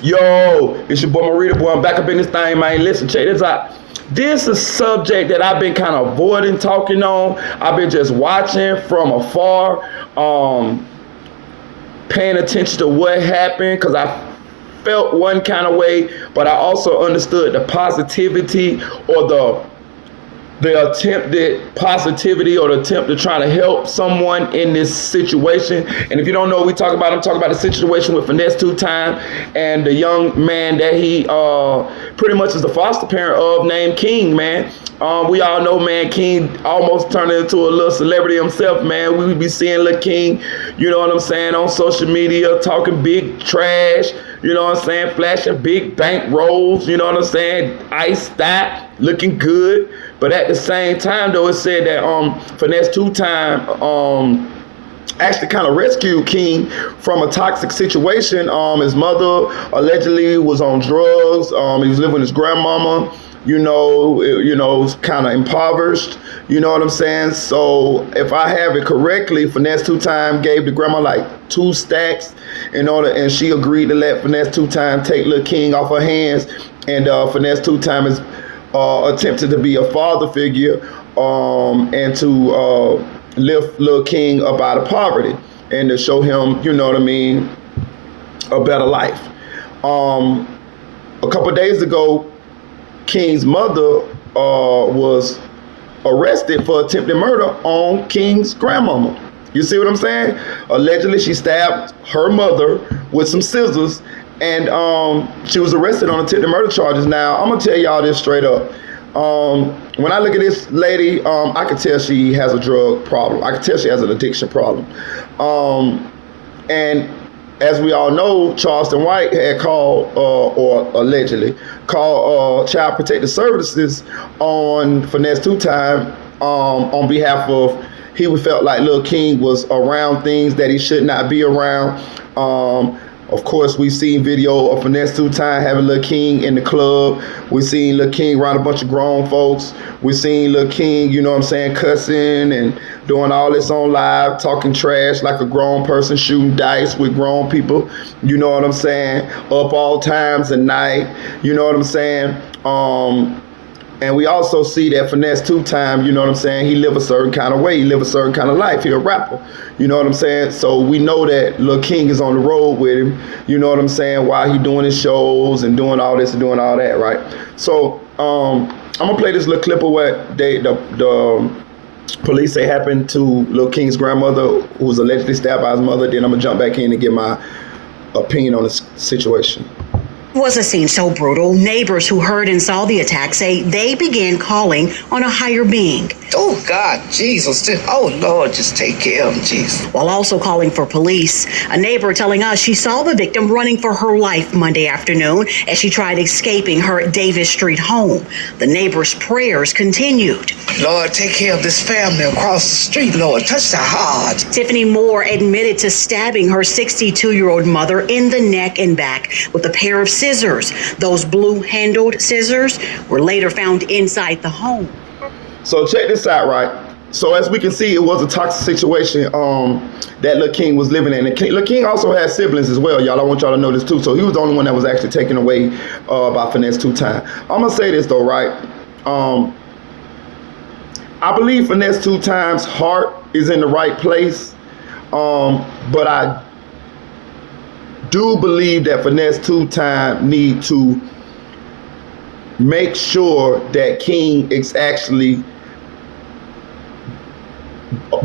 Yo, it's your boy Marita, boy. I'm back up in this thing, man. Listen, check this out. This is a subject that I've been kind of avoiding talking on. I've been just watching from afar, paying attention to what happened because I felt one kind of way, but I also understood the positivity or the attempted positivity or the attempt to try to help someone in this situation. And if you don't know what I'm talking about the situation with Finesse 2 Time and the young man that he pretty much is the foster parent of named King, man. We all know, man, King almost turned into a little celebrity himself, man. We would be seeing Lil King, you know what I'm saying, on social media, talking big trash, you know what I'm saying, flashing big bank rolls, you know what I'm saying, iced out, looking good. But at the same time, though, it said that Finesse 2 Time actually kind of rescued King from a toxic situation. His mother allegedly was on drugs. He was living with his grandmama. Was kind of impoverished. You know what I'm saying? So if I have it correctly, Finesse 2 Time gave the grandma like 2 stacks and she agreed to let Finesse 2 Time take Lil King off her hands. And Finesse 2 Time is attempted to be a father figure and to lift Lil King up out of poverty and to show him, you know what I mean, a better life. A couple days ago, King's mother was arrested for attempted murder on King's grandmama. You see what I'm saying? Allegedly, she stabbed her mother with some scissors, and she was arrested on attempted murder charges. Now, I'm gonna tell y'all this straight up. When I look at this lady, I can tell she has a drug problem. I can tell she has an addiction problem. And as we all know, Charleston White had called, or allegedly called, Child Protective Services on Finesse 2 Time on behalf of he felt like Lil King was around things that he should not be around. Of course, we've seen video of Finesse 2 Time having Lil King in the club. We've seen Lil King around a bunch of grown folks. We've seen Lil King, you know what I'm saying, cussing and doing all this on live, talking trash like a grown person, shooting dice with grown people. You know what I'm saying? Up all times of night. You know what I'm saying? And we also see that Finesse 2 Time, you know what I'm saying, he live a certain kind of way. He live a certain kind of life. He a rapper. You know what I'm saying? So we know that Lil King is on the road with him, you know what I'm saying, while he doing his shows and doing all this and doing all that, right? So I'm going to play this little clip of what the police say happened to Lil King's grandmother, who was allegedly stabbed by his mother. Then I'm going to jump back in and give my opinion on the situation. Was a scene so brutal, neighbors who heard and saw the attack say they began calling on a higher being. Oh, God, Jesus. Oh, Lord, just take care of him, Jesus. While also calling for police. A neighbor telling us she saw the victim running for her life Monday afternoon as she tried escaping her Davis Street home. The neighbor's prayers continued. Lord, take care of this family across the street, Lord. Touch their hearts. Tiffany Moore admitted to stabbing her 62-year-old mother in the neck and back with a pair of scissors. Those blue-handled scissors were later found inside the home. So check this out, right? So as we can see, it was a toxic situation that Lil King was living in. And Lil King also had siblings as well, y'all. I want y'all to know this too. So he was the only one that was actually taken away by Finesse 2 Time. I'm gonna say this though, right? I believe Finesse 2 Time's heart is in the right place, but I do believe that Finesse 2 Time need to make sure that King is actually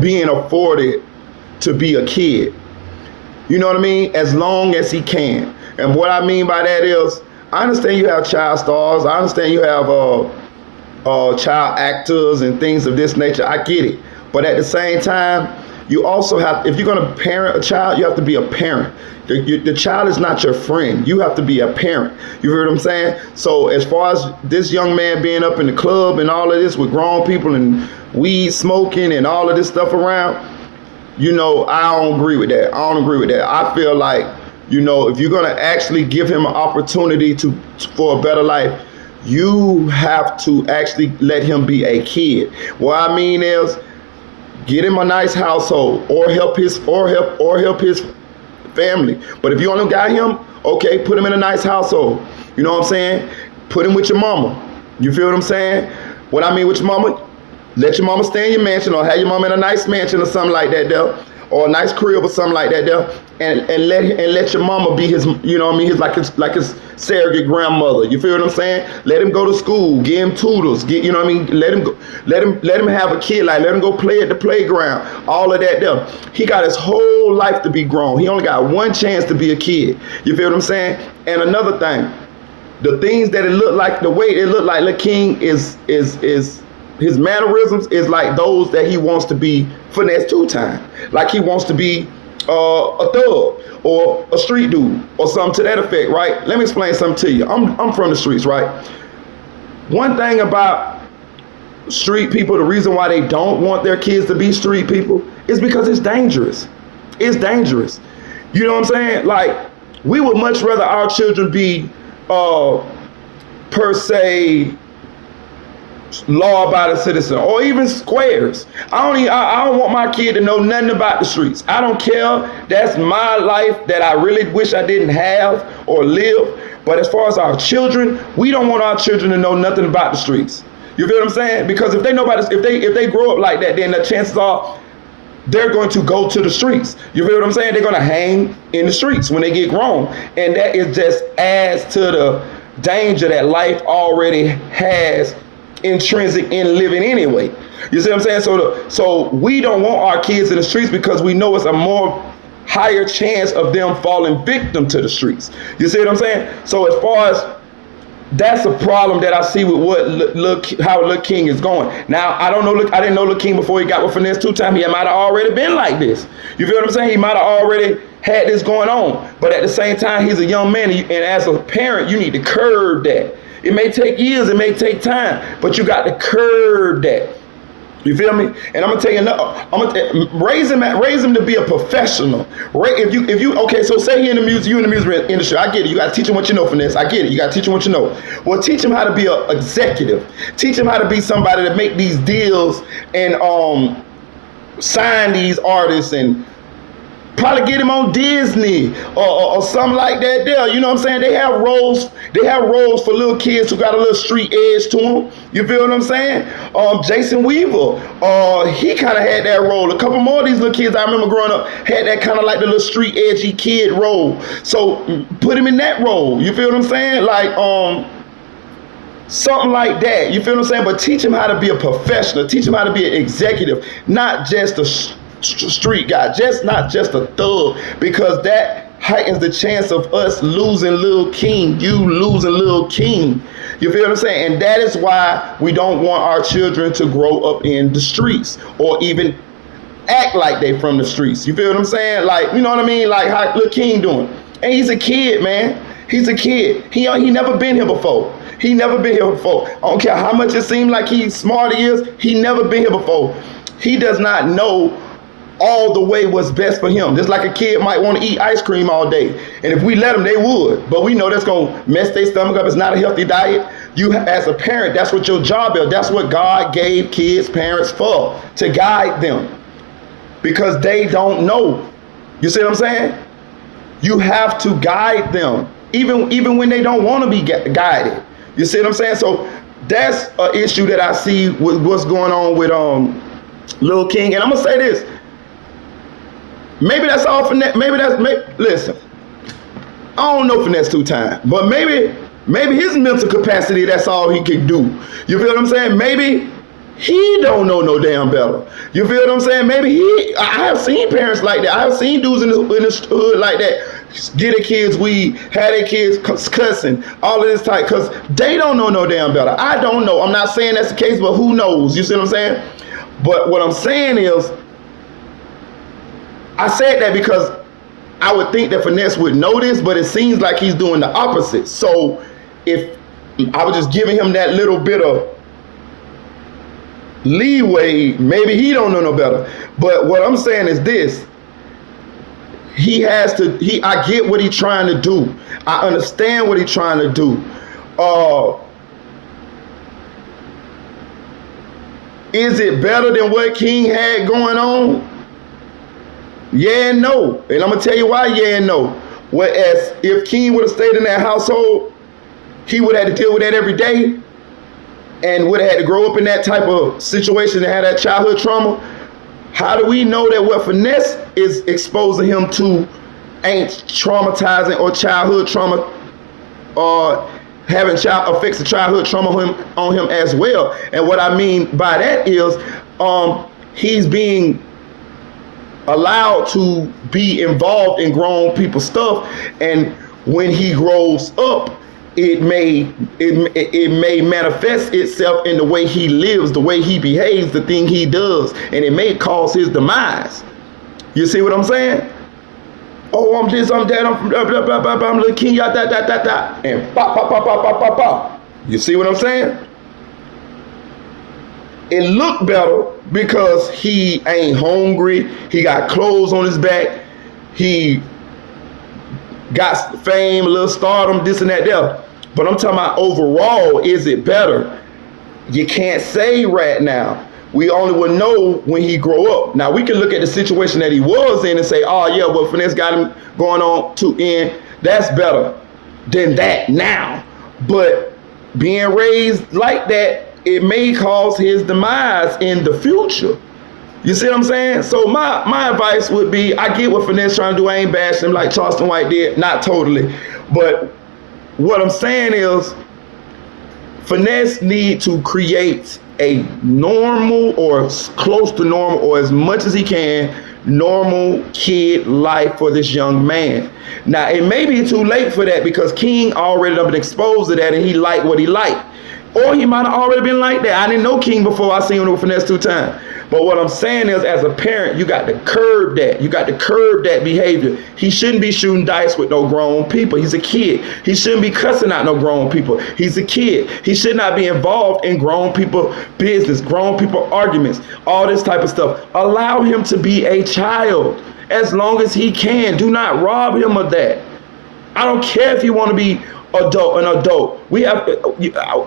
being afforded to be a kid. You know what I mean? As long as he can. And what I mean by that is, I understand you have child stars. I understand you have child actors and things of this nature. I get it. But at the same time, you also have, if you're going to parent a child, you have to be a parent. The child is not your friend. You have to be a parent. You hear what I'm saying? So as far as this young man being up in the club and all of this with grown people and weed smoking and all of this stuff around, you know, I don't agree with that. I don't agree with that. I feel like, you know, if you're going to actually give him an opportunity for a better life, you have to actually let him be a kid. What I mean is, get him a nice household, or help his family. But if you only got him, okay, put him in a nice household. You know what I'm saying? Put him with your mama. You feel what I'm saying? What I mean with your mama, let your mama stay in your mansion, or have your mama in a nice mansion or something like that there, or a nice crib or something like that there, and let your mama be his, you know what I mean, his surrogate grandmother. You feel what I'm saying? Let him go to school, give him tutors, you know what I mean? Let him have a kid, like let him go play at the playground, all of that there. He got his whole life to be grown. He only got one chance to be a kid. You feel what I'm saying? And another thing, the things that it looked like, the way it looked like Lil King is his mannerisms is like those that he wants to be Finesse 2-time. Like he wants to be a thug or a street dude or something to that effect, right? Let me explain something to you. I'm from the streets, right? One thing about street people, the reason why they don't want their kids to be street people is because it's dangerous. It's dangerous. You know what I'm saying? Like, we would much rather our children be per se law-abiding citizen, or even squares. I don't want my kid to know nothing about the streets. I don't care. That's my life that I really wish I didn't have or live. But as far as our children, we don't want our children to know nothing about the streets. You feel what I'm saying? Because if they know about this, if they grow up like that, then the chances are they're going to go to the streets. You feel what I'm saying? They're going to hang in the streets when they get grown. And that is just adds to the danger that life already has intrinsic in living anyway. You see what I'm saying? So we don't want our kids in the streets because we know it's a more higher chance of them falling victim to the streets. You see what I'm saying? So as far as that's a problem that I see with how Lil King is going. Now, I didn't know Lil King before he got with Finesse 2-time. He might have already been like this. You feel what I'm saying? He might have already had this going on. But at the same time, he's a young man, and as a parent, you need to curb that. It may take years, it may take time, but you got to curb that. You feel me? And I'm gonna tell you, raise him to be a professional. If you okay, so say you in the music industry, I get it. You gotta teach him what you know, Finesse. I get it. You gotta teach him what you know. Well, teach him how to be an executive. Teach him how to be somebody that make these deals and sign these artists and probably get him on Disney or something like that there. You know what I'm saying? They have roles for little kids who got a little street edge to them. You feel what I'm saying? Jason Weaver, he kind of had that role. A couple more of these little kids I remember growing up had that kind of like the little street edgy kid role. So put him in that role. You feel what I'm saying? Like something like that. You feel what I'm saying? But teach him how to be a professional. Teach him how to be an executive, not just a street guy, not just a thug, because that heightens the chance of us losing Lil King, you losing Lil King. You feel what I'm saying? And that is why we don't want our children to grow up in the streets or even act like they from the streets. You feel what I'm saying? Like, you know what I mean? Like how Lil King doing. And he's a kid, man. He's a kid. He never been here before. He never been here before. I don't care how much it seems like he's smart he is. He never been here before. He does not know all the way what's best for him. Just like a kid might want to eat ice cream all day. And if we let them, they would. But we know that's going to mess their stomach up. It's not a healthy diet. You, as a parent, that's what your job is. That's what God gave kids, parents for, to guide them. Because they don't know. You see what I'm saying? You have to guide them, even when they don't want to be guided. You see what I'm saying? So that's an issue that I see with what's going on with Lil King. And I'm going to say this. Maybe that's all Finesse. Listen, I don't know Finesse 2-time, but maybe his mental capacity, that's all he can do. You feel what I'm saying? Maybe he don't know no damn better. You feel what I'm saying? I have seen parents like that. I have seen dudes in the hood like that. Get their kids weed, have their kids cussing, all of this type, because they don't know no damn better. I don't know. I'm not saying that's the case, but who knows? You see what I'm saying? But what I'm saying is, I said that because I would think that Finesse would know this, but it seems like he's doing the opposite. So if I was just giving him that little bit of leeway, maybe he don't know no better. But what I'm saying is this. I get what he's trying to do. I understand what he's trying to do. Is it better than what King had going on? Yeah and no. And I'm gonna tell you why yeah and no. Whereas if King would have stayed in that household, he would have had to deal with that every day and would have had to grow up in that type of situation and have that childhood trauma. How do we know that what Finesse is exposing him to ain't traumatizing or childhood trauma or having effects of childhood trauma on him as well? And what I mean by that is he's being allowed to be involved in grown people's stuff, and when he grows up, it may manifest itself in the way he lives, the way he behaves, the thing he does, and it may cause his demise. You see what I'm saying? Oh, I'm this, I'm that, I'm blah, blah, blah, blah, blah, I'm little king, da, da, da, da, and pop, pop, pop, pop, pop, pop, pop. You see what I'm saying? It looked better because he ain't hungry, he got clothes on his back, he got fame, a little stardom, this and that there. But I'm talking about overall, is it better? You can't say right now. We only will know when he grow up. Now we can look at the situation that he was in and say, oh yeah, well Finesse got him going on to end. That's better than that now. But being raised like that, it may cause his demise in the future. You see what I'm saying? So my advice would be, I get what Finesse trying to do. I ain't bashing him like Charleston White did. Not totally. But what I'm saying is, Finesse need to create a normal or close to normal, or as much as he can, normal kid life for this young man. Now, it may be too late for that because King already been exposed to that and he liked what he liked. Or he might have already been like that. I didn't know King before I seen him with Finesse 2 times. But what I'm saying is, as a parent, you got to curb that. You got to curb that behavior. He shouldn't be shooting dice with no grown people. He's a kid. He shouldn't be cussing out no grown people. He's a kid. He should not be involved in grown people business, grown people arguments, all this type of stuff. Allow him to be a child as long as he can. Do not rob him of that. I don't care if you want to be an adult.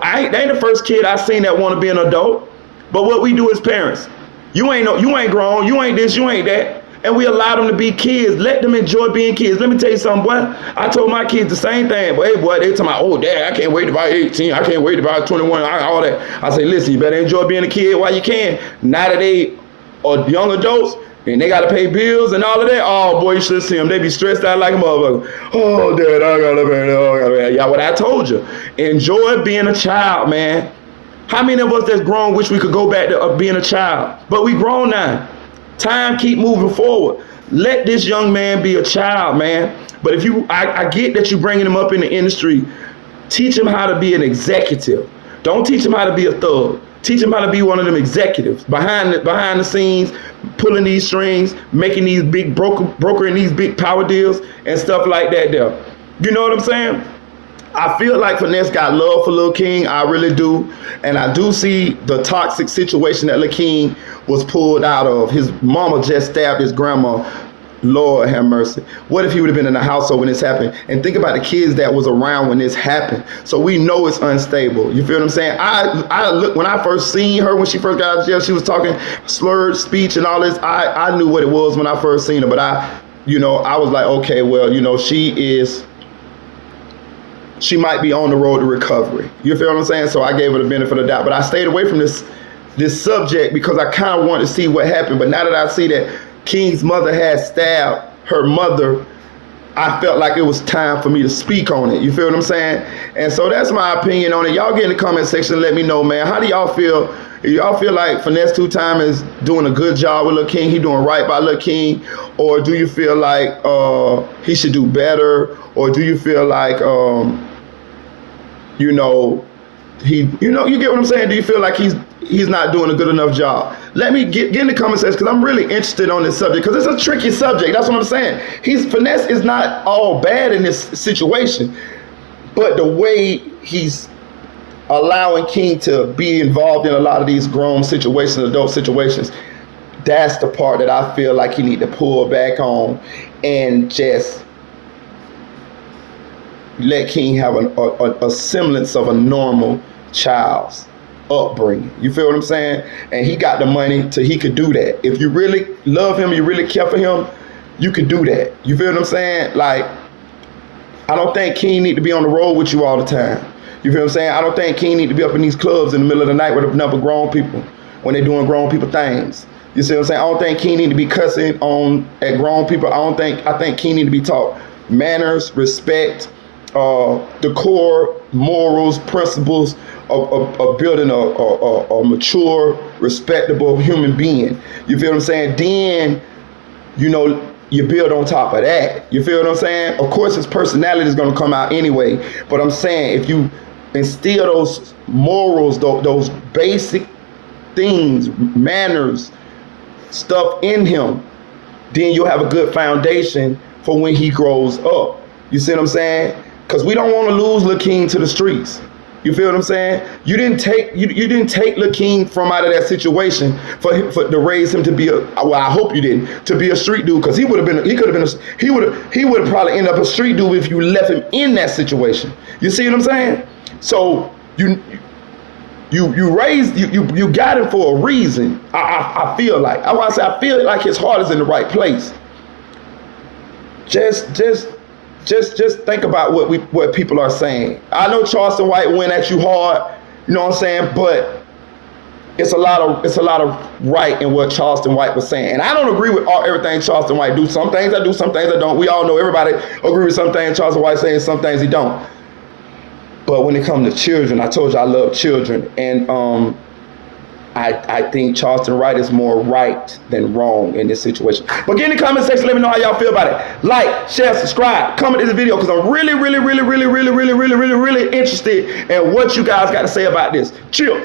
I ain't the first kid I seen that want to be an adult. But what we do as parents, you ain't grown, you ain't this, you ain't that. And we allow them to be kids. Let them enjoy being kids. Let me tell you something, boy. I told my kids the same thing. But hey, boy, they talking about, oh, Dad, I can't wait to buy 18. I can't wait to buy 21, all that. I say, listen, you better enjoy being a kid while you can. Now that they are young adults, and they got to pay bills and all of that, oh, boy, you should see them. They be stressed out like a motherfucker. Oh, Dad, I got to pay. Oh, I got to pay. Yeah, what I told you. Enjoy being a child, man. How many of us that's grown wish we could go back to being a child? But we grown now. Time keep moving forward. Let this young man be a child, man. But if I get that you're bringing him up in the industry. Teach him how to be an executive. Don't teach him how to be a thug. Teach him how to be one of them executives behind the scenes, pulling these strings, making these big brokering these big power deals and stuff like that there. You know what I'm saying? I feel like Finesse got love for Lil King. I really do. And I do see the toxic situation that Lil King was pulled out of. His mama just stabbed his grandma. Lord have mercy. What if he would have been in the household when this happened? And think about the kids that was around when this happened. So we know it's unstable. You feel what I'm saying? I look, when I first seen her, when she first got out of jail, she was talking slurred speech and all this. I knew what it was when I first seen her. But I was like, okay, well, she might be on the road to recovery. You feel what I'm saying? So I gave her the benefit of the doubt. But I stayed away from this subject because I kind of wanted to see what happened. But now that I see that King's mother had stabbed her mother, I felt like it was time for me to speak on it. You feel what I'm saying? And so that's my opinion on it. Y'all get in the comment section and let me know, man. How do y'all feel? Do y'all feel like Finesse 2 Time is doing a good job with Lil King? He doing right by Lil King? Or do you feel like he should do better? Or do you feel like, you get what I'm saying? Do you feel like he's not doing a good enough job? Let me get in the comment section because I'm really interested on this subject because it's a tricky subject. That's what I'm saying. Finesse is not all bad in this situation, but the way he's allowing King to be involved in a lot of these grown situations, adult situations, that's the part that I feel like he need to pull back on and just let King have a semblance of a normal child's upbringing. You feel what I'm saying? And he got the money he could do that. If you really love him, you really care for him, you can do that. You feel what I'm saying? Like, I don't think King need to be on the road with you all the time. You feel what I'm saying? I don't think King need to be up in these clubs in the middle of the night with a number of grown people when they're doing grown people things. You see what I'm saying? I don't think King need to be cussing at grown people. I think King need to be taught manners, respect, decor, morals, principles of building a mature, respectable human being. You feel what I'm saying? Then, you know, you build on top of that. You feel what I'm saying? Of course, his personality is going to come out anyway. But I'm saying if you instill those morals, those basic things, manners, stuff in him, then you'll have a good foundation for when he grows up. You see what I'm saying? Because we don't want to lose Lil King to the streets. You feel what I'm saying? You didn't take Lil King from out of that situation for to raise him to be I hope you didn't, to be a street dude, because he would have probably ended up a street dude if you left him in that situation. You see what I'm saying? So you got him for a reason. I feel like I feel like his heart is in the right place. Just think about what people are saying. I know Charleston White went at you hard, you know what I'm saying, but it's a lot of right in what Charleston White was saying. And I don't agree with everything Charleston White do. Some things I do, some things I don't. We all know everybody agree with some things Charleston White saying, some things he don't. But when it comes to children, I told you I love children, and I think Charleston White is more right than wrong in this situation. But get in the comment section, let me know how y'all feel about it. Like, share, subscribe, comment this video, because I'm really interested in what you guys got to say about this. Chill.